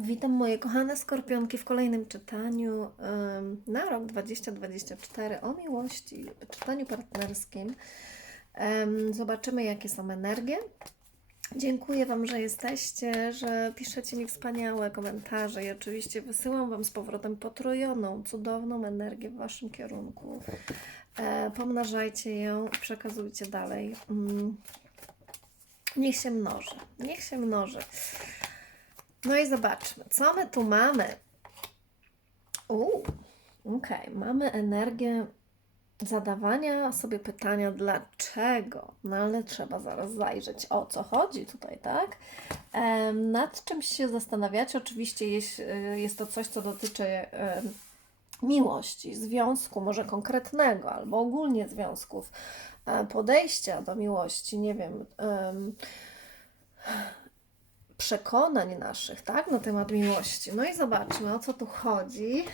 Witam moje kochane skorpionki w kolejnym czytaniu na rok 2024 o miłości, czytaniu partnerskim. Zobaczymy, jakie są energie. Dziękuję Wam, że jesteście, że piszecie mi wspaniałe komentarze i oczywiście wysyłam Wam z powrotem potrojoną, cudowną energię w Waszym kierunku. E, pomnażajcie ją przekazujcie dalej. Mm. Niech się mnoży, niech się mnoży. No i zobaczmy, co my tu mamy. Uuu, okej, mamy energię zadawania sobie pytania dlaczego, no ale trzeba zaraz zajrzeć o co chodzi tutaj, tak? Nad czymś się zastanawiacie, oczywiście jest, y, jest to coś, co dotyczy miłości, związku, może konkretnego, albo ogólnie związków, e, podejścia do miłości, nie wiem, em, przekonań naszych, tak, na temat miłości. No i zobaczmy, o co tu chodzi.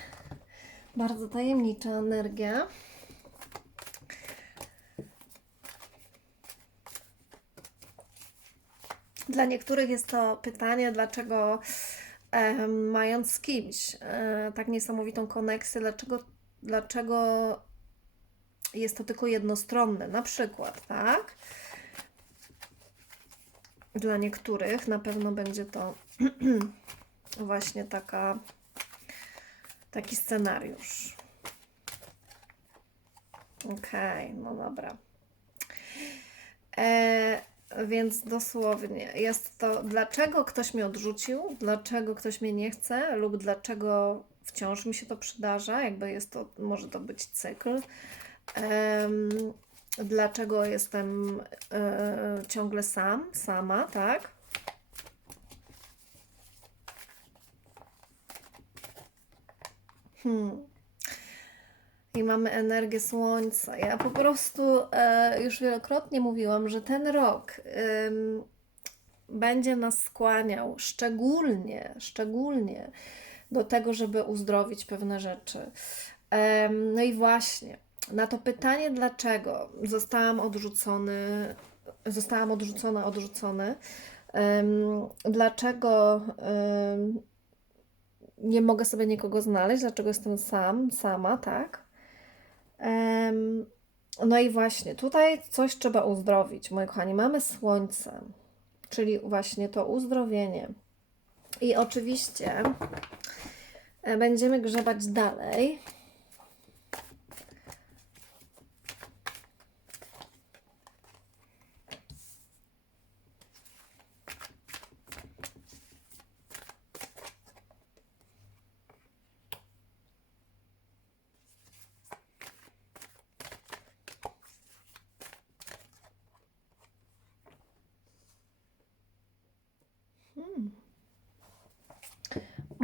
Bardzo tajemnicza energia. Dla niektórych jest to pytanie, dlaczego e, mając z kimś e, tak niesamowitą koneksję, dlaczego, dlaczego jest to tylko jednostronne, na przykład, tak? Dla niektórych na pewno będzie to właśnie taka, taki scenariusz. Okej, no dobra. E, więc dosłownie jest to, dlaczego ktoś mnie odrzucił, dlaczego ktoś mnie nie chce, lub dlaczego wciąż mi się to przydarza, jakby jest to, może to być cykl. Dlaczego jestem e, ciągle sam, sama, tak? Hmm. I mamy energię słońca. Ja po prostu e, już wielokrotnie mówiłam, że ten rok będzie nas skłaniał szczególnie, szczególnie do tego, żeby uzdrowić pewne rzeczy. No i właśnie, na to pytanie, dlaczego zostałam odrzucony, zostałam odrzucona, odrzucony, dlaczego nie mogę sobie nikogo znaleźć, dlaczego jestem sam, sama, tak? No i właśnie, tutaj coś trzeba uzdrowić, moi kochani. Mamy słońce, czyli właśnie to uzdrowienie. I oczywiście e, będziemy grzebać dalej.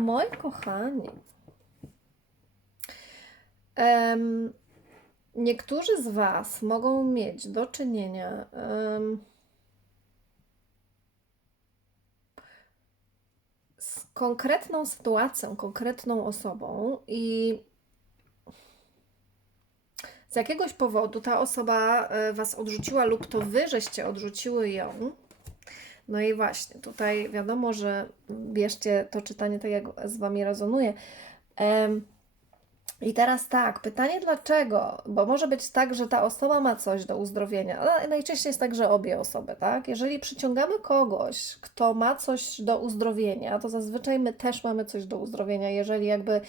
Moi kochani, em, niektórzy z Was mogą mieć do czynienia em, z konkretną sytuacją, konkretną osobą i z jakiegoś powodu ta osoba e, Was odrzuciła lub to Wy żeście odrzuciły ją. No i właśnie, tutaj wiadomo, że bierzcie to czytanie tak, jak z Wami rezonuje. I teraz tak, pytanie dlaczego? Bo może być tak, że ta osoba ma coś do uzdrowienia, ale najczęściej jest tak, że obie osoby, tak? Jeżeli przyciągamy kogoś, kto ma coś do uzdrowienia, to zazwyczaj my też mamy coś do uzdrowienia. Jeżeli jakby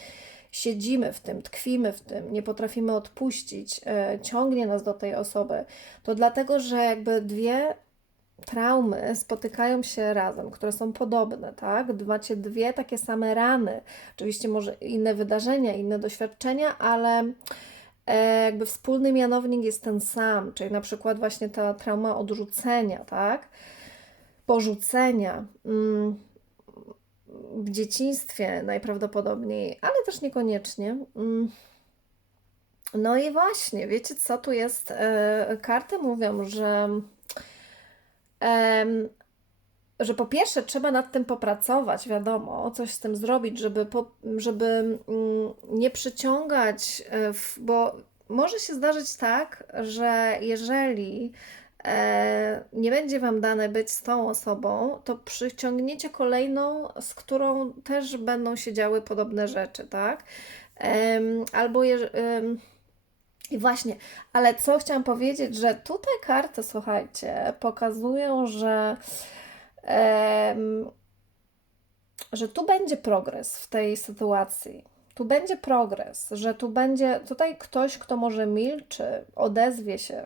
siedzimy w tym, tkwimy w tym, nie potrafimy odpuścić, e, ciągnie nas do tej osoby, to dlatego, że jakby dwie traumy spotykają się razem, które są podobne, tak? Macie dwie takie same rany, oczywiście może inne wydarzenia, inne doświadczenia, ale e, jakby wspólny mianownik jest ten sam, czyli na przykład właśnie ta trauma odrzucenia, tak? Porzucenia. Mm, w dzieciństwie najprawdopodobniej, ale też niekoniecznie. Mm. No i właśnie, wiecie co tu jest? E, karty mówią, że że po pierwsze trzeba nad tym popracować, wiadomo, coś z tym zrobić, żeby, po, żeby mm, nie przyciągać, e, bo może się zdarzyć tak, że jeżeli e, nie będzie Wam dane być z tą osobą, to przyciągniecie kolejną, z którą też będą się działy podobne rzeczy, tak? Albo jeż- em, i właśnie, ale co chciałam powiedzieć, że tutaj karty, słuchajcie, pokazują, że, em, że tu będzie progres w tej sytuacji. Tu będzie progres, że tu będzie tutaj ktoś, kto może milczy, odezwie się,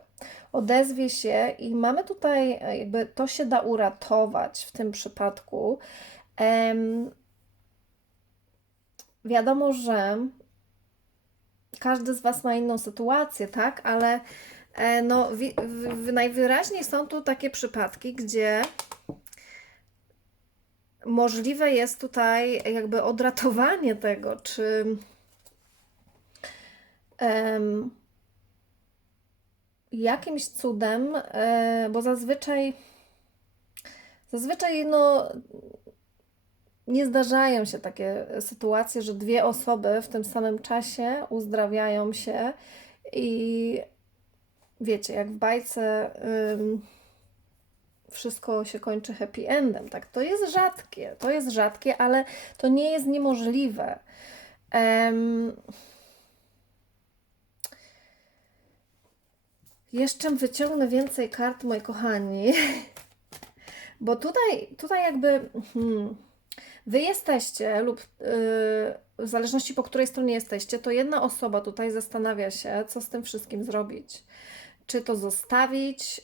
odezwie się i mamy tutaj, e, jakby to się da uratować w tym przypadku. Em, wiadomo, że każdy z Was ma inną sytuację, tak? Ale e, no, najwyraźniej są tu takie przypadki, gdzie możliwe jest tutaj jakby odratowanie tego, czy jakimś cudem, e, bo zazwyczaj zazwyczaj no nie zdarzają się takie sytuacje, że dwie osoby w tym samym czasie uzdrawiają się i wiecie, jak w bajce ym, wszystko się kończy happy endem, tak? To jest rzadkie, to jest rzadkie, ale to nie jest niemożliwe. Em, jeszcze wyciągnę więcej kart, moi kochani, bo tutaj, tutaj jakby hmm, wy jesteście lub yy, w zależności po której stronie jesteście, to jedna osoba tutaj zastanawia się, co z tym wszystkim zrobić. Czy to zostawić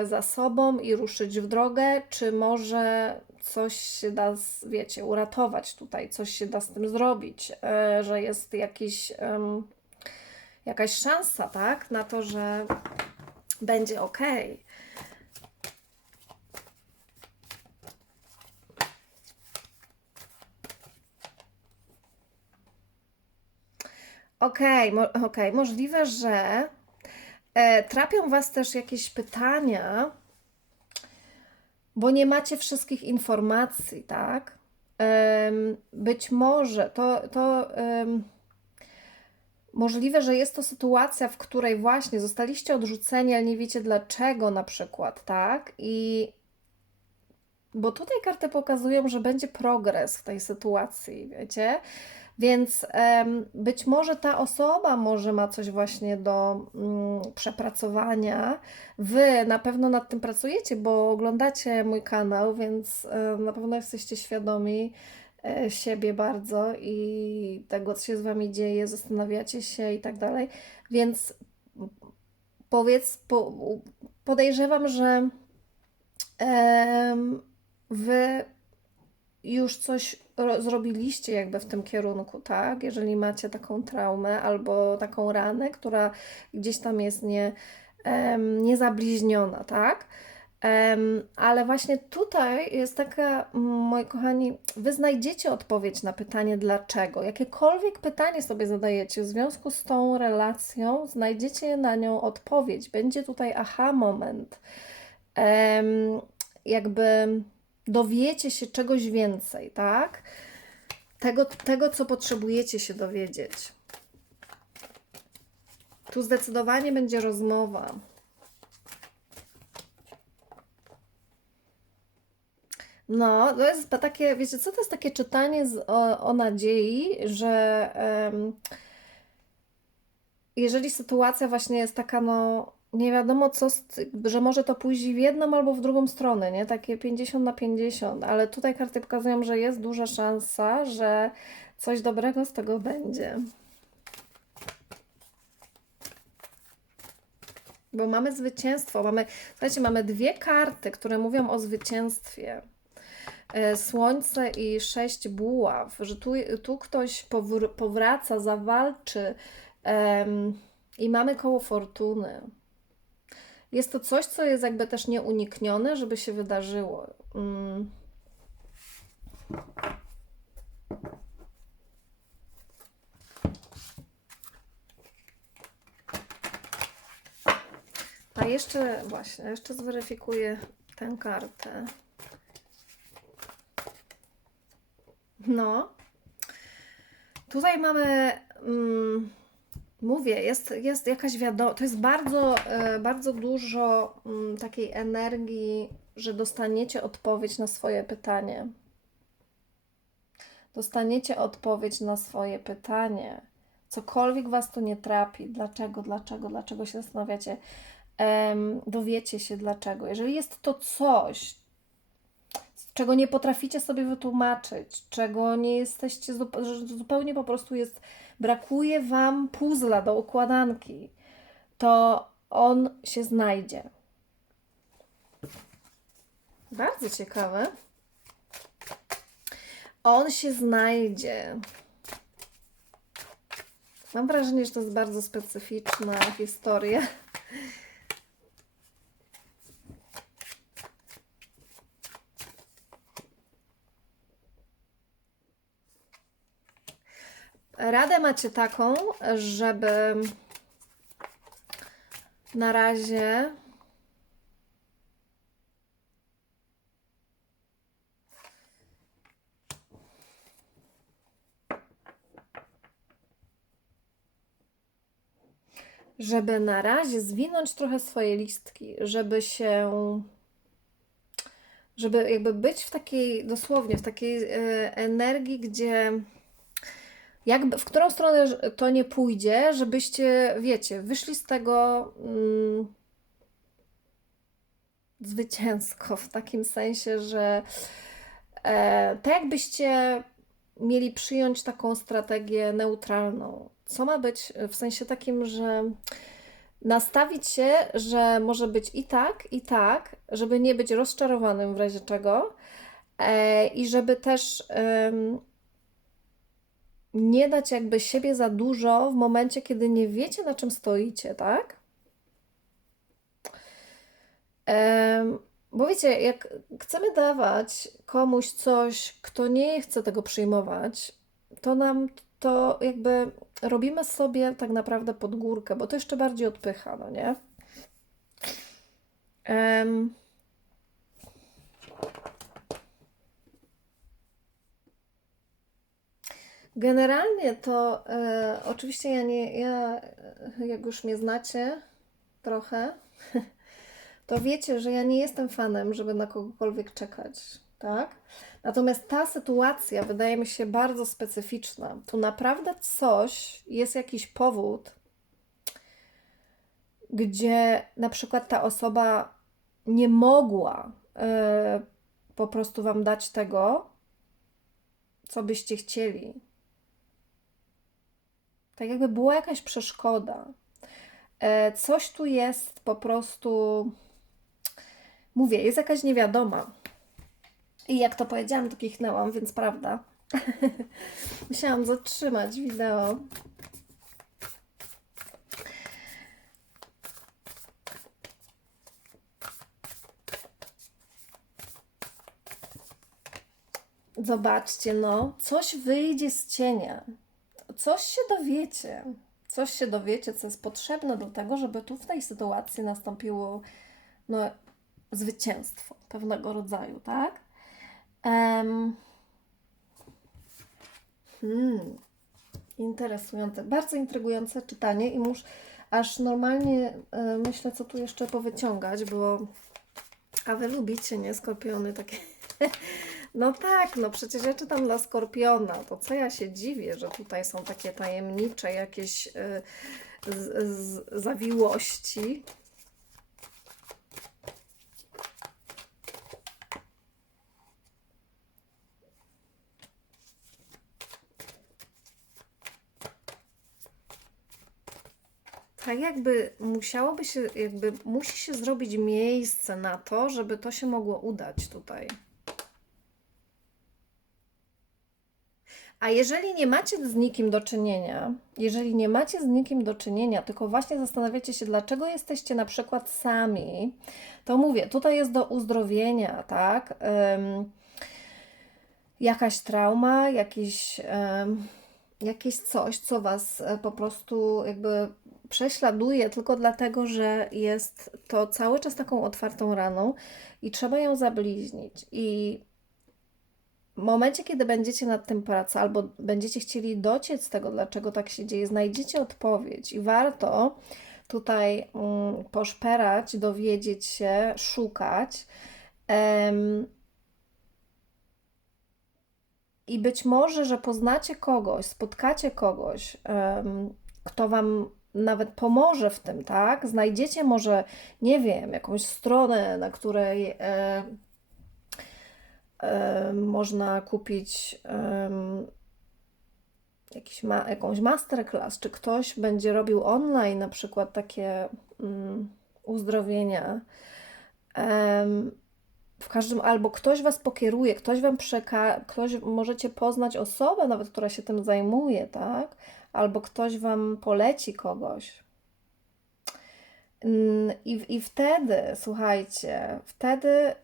yy, za sobą i ruszyć w drogę, czy może coś się da, wiecie, uratować tutaj, coś się da z tym zrobić, yy, że jest jakiś, ym, jakaś szansa, tak, na to, że będzie ok. Okej, mo- okej, możliwe, że e, trapią Was też jakieś pytania, bo nie macie wszystkich informacji, tak? Być może to, to możliwe, że jest to sytuacja, w której właśnie zostaliście odrzuceni, ale nie wiecie dlaczego na przykład, tak? I bo tutaj karty pokazują, że będzie progres w tej sytuacji, wiecie? Więc być może ta osoba może ma coś właśnie do mm, przepracowania. Wy na pewno nad tym pracujecie, bo oglądacie mój kanał, więc na pewno jesteście świadomi e, siebie bardzo i tego, co się z wami dzieje, zastanawiacie się i tak dalej. Więc powiedz, po, podejrzewam, że wy już coś zrobiliście jakby w tym kierunku, tak? Jeżeli macie taką traumę albo taką ranę, która gdzieś tam jest nie, em, niezabliźniona, tak? Em, ale właśnie tutaj jest taka, moi kochani, wy znajdziecie odpowiedź na pytanie dlaczego. Jakiekolwiek pytanie sobie zadajecie w związku z tą relacją, znajdziecie na nią odpowiedź. Będzie tutaj aha moment. Em, jakby dowiecie się czegoś więcej, tak? Tego, tego, co potrzebujecie się dowiedzieć. Tu zdecydowanie będzie rozmowa. No, to jest takie, wiecie co, to jest takie czytanie z, o, o nadziei, że em, jeżeli sytuacja właśnie jest taka, no nie wiadomo co, że może to pójść w jedną albo w drugą stronę, nie? Takie 50 na 50, ale tutaj karty pokazują, że jest duża szansa, że coś dobrego z tego będzie. Bo mamy zwycięstwo, mamy, słuchajcie, mamy dwie karty, które mówią o zwycięstwie. E, Słońce i sześć buław, że tu, tu ktoś powr- powraca, zawalczy em, i mamy koło fortuny. Jest to coś, co jest jakby też nieuniknione, żeby się wydarzyło. Mm. A jeszcze, właśnie, jeszcze zweryfikuję tę kartę. No. Tutaj mamy mm, Mówię, jest, jest jakaś wiadomość, to jest bardzo, e, bardzo dużo mm, takiej energii, że dostaniecie odpowiedź na swoje pytanie. Dostaniecie odpowiedź na swoje pytanie. Cokolwiek Was tu nie trapi, dlaczego, dlaczego, dlaczego się zastanawiacie, dowiecie się dlaczego. Jeżeli jest to coś, czego nie potraficie sobie wytłumaczyć, czego nie jesteście, zupełnie po prostu jest, brakuje Wam puzla do układanki, to on się znajdzie. Bardzo ciekawe. On się znajdzie. Mam wrażenie, że to jest bardzo specyficzna historia. Radę macie taką, żeby na razie żeby na razie zwinąć trochę swoje listki, żeby się, żeby jakby być w takiej, dosłownie, w takiej e, energii, gdzie jakby, w którą stronę to nie pójdzie, żebyście, wiecie, wyszli z tego mm, zwycięsko, w takim sensie, że e, tak jakbyście mieli przyjąć taką strategię neutralną. Co ma być w sensie takim, że nastawić się, że może być i tak, i tak, żeby nie być rozczarowanym w razie czego e, i żeby też nie dać jakby siebie za dużo w momencie, kiedy nie wiecie, na czym stoicie, tak? Em, bo wiecie, jak chcemy dawać komuś coś, kto nie chce tego przyjmować, to nam to jakby robimy sobie tak naprawdę pod górkę, bo to jeszcze bardziej odpycha, no nie? Em, Generalnie to e, oczywiście ja nie, ja, jak już mnie znacie trochę, to wiecie, że ja nie jestem fanem, żeby na kogokolwiek czekać, tak? Natomiast ta sytuacja wydaje mi się bardzo specyficzna. Tu naprawdę coś, jest jakiś powód, gdzie na przykład ta osoba nie mogła e, po prostu Wam dać tego, co byście chcieli tak jakby była jakaś przeszkoda. E, coś tu jest po prostu, mówię, jest jakaś niewiadoma. I jak to powiedziałam, to kichnęłam, więc prawda. Musiałam zatrzymać wideo. Zobaczcie, no, coś wyjdzie z cienia coś się dowiecie, coś się dowiecie, co jest potrzebne do tego, żeby tu w tej sytuacji nastąpiło no, zwycięstwo pewnego rodzaju, tak? Um, hmm, interesujące, bardzo intrygujące czytanie i muszę aż normalnie y, myślę, co tu jeszcze powyciągać, bo a wy lubicie, nie? Skorpiony takie No tak, no przecież ja czytam dla Skorpiona, to co ja się dziwię, że tutaj są takie tajemnicze jakieś y, z, z, zawiłości. tak jakby musiałoby się, jakby musi się zrobić miejsce na to, żeby to się mogło udać tutaj. A jeżeli nie macie z nikim do czynienia, jeżeli nie macie z nikim do czynienia, tylko właśnie zastanawiacie się, dlaczego jesteście na przykład sami, to mówię, tutaj jest do uzdrowienia, tak? Um, jakaś trauma, jakiś, um, jakieś coś, co Was e, po prostu jakby prześladuje tylko dlatego, że jest to cały czas taką otwartą raną i trzeba ją zabliźnić. I w momencie, kiedy będziecie nad tym pracować, albo będziecie chcieli dociec tego, dlaczego tak się dzieje, znajdziecie odpowiedź i warto tutaj mm, poszperać, dowiedzieć się, szukać. Em, I być może, że poznacie kogoś, spotkacie kogoś, em, kto Wam nawet pomoże w tym, tak? Znajdziecie może, nie wiem, jakąś stronę, na której e, można kupić jakiś ma, jakąś masterclass, czy ktoś będzie robił online na przykład takie mm, uzdrowienia. Em, w każdym, albo ktoś Was pokieruje, ktoś Wam przeka, ktoś, możecie poznać osobę nawet, która się tym zajmuje, tak? Albo ktoś Wam poleci kogoś. I, I wtedy, słuchajcie, wtedy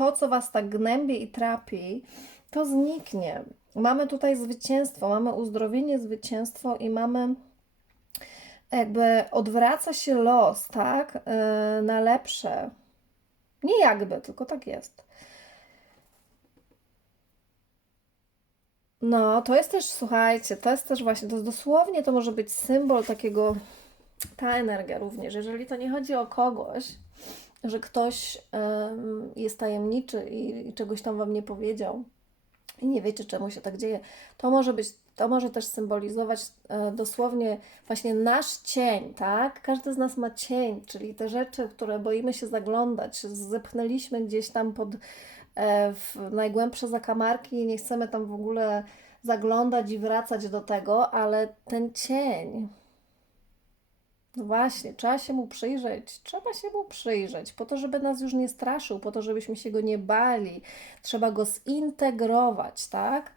to, co Was tak gnębi i trapi, to zniknie. Mamy tutaj zwycięstwo, mamy uzdrowienie, zwycięstwo i mamy jakby odwraca się los, tak? Yy, na lepsze. Nie jakby, tylko tak jest. No, to jest też, słuchajcie, to jest też właśnie, to jest dosłownie, to może być symbol takiego, ta energia również, jeżeli to nie chodzi o kogoś, że ktoś jest tajemniczy i, czegoś tam Wam nie powiedział i nie wiecie, czemu się tak dzieje, to może być, to może też symbolizować e, dosłownie właśnie nasz cień, tak? Każdy z nas ma cień, czyli te rzeczy, które boimy się zaglądać, zepchnęliśmy gdzieś tam pod e, w najgłębsze zakamarki i nie chcemy tam w ogóle zaglądać i wracać do tego, ale ten cień, no właśnie, trzeba się mu przyjrzeć, trzeba się mu przyjrzeć, po to, żeby nas już nie straszył, po to, żebyśmy się go nie bali. Trzeba go zintegrować, tak?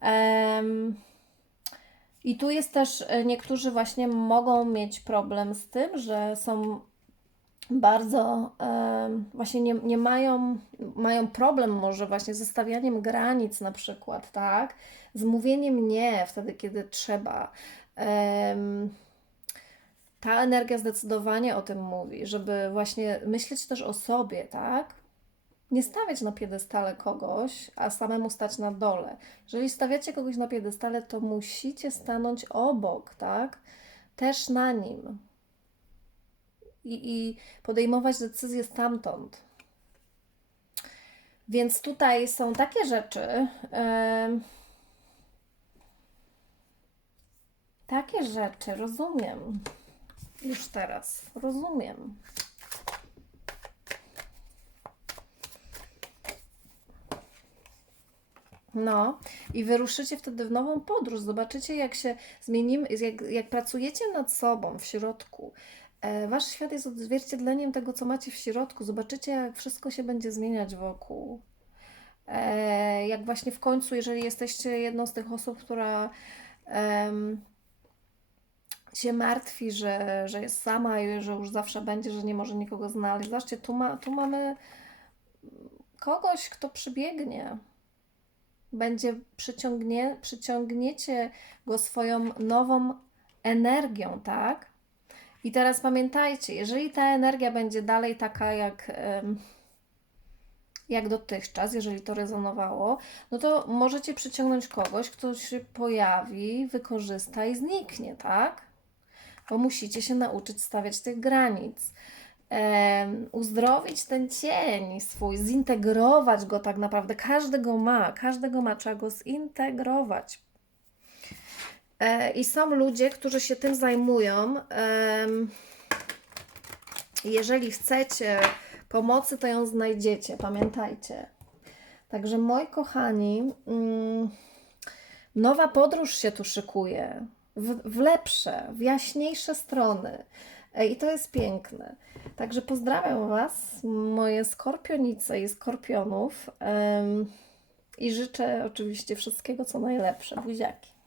Em, I tu jest też, e, niektórzy właśnie mogą mieć problem z tym, że są bardzo em, właśnie nie, nie mają, mają problem może właśnie ze stawianiem granic na przykład, tak? Z mówieniem nie wtedy, kiedy trzeba. Em, ta energia zdecydowanie o tym mówi, żeby właśnie myśleć też o sobie, tak? Nie stawiać na piedestale kogoś, a samemu stać na dole. Jeżeli stawiacie kogoś na piedestale, to musicie stanąć obok, tak? Też na nim. I, i podejmować decyzje stamtąd. Więc tutaj są takie rzeczy. em, takie rzeczy, rozumiem. Już teraz. Rozumiem. No, i wyruszycie wtedy w nową podróż. Zobaczycie, jak się zmienimy, jak, jak pracujecie nad sobą w środku. E, wasz świat jest odzwierciedleniem tego, co macie w środku. Zobaczycie, jak wszystko się będzie zmieniać wokół. E, jak właśnie w końcu, jeżeli jesteście jedną z tych osób, która em, się martwi, że, że jest sama że już zawsze będzie, że nie może nikogo znaleźć. Zobaczcie, tu, ma, tu mamy kogoś, kto przybiegnie. Będzie przyciągnie, przyciągniecie go swoją nową energią, tak? I teraz pamiętajcie, jeżeli ta energia będzie dalej taka jak, jak dotychczas, jeżeli to rezonowało, no to możecie przyciągnąć kogoś, kto się pojawi, wykorzysta i zniknie, tak? Bo musicie się nauczyć stawiać tych granic. Uzdrowić ten cień swój, zintegrować go tak naprawdę. Każdy go ma, każdego ma, trzeba go zintegrować. E, I są ludzie, którzy się tym zajmują. Jeżeli chcecie pomocy, to ją znajdziecie, pamiętajcie. Także moi kochani, mm, nowa podróż się tu szykuje. W, w lepsze, w jaśniejsze strony. E, I to jest piękne. Także pozdrawiam Was, moje skorpionice i skorpionów. I życzę oczywiście wszystkiego, co najlepsze. Buziaki.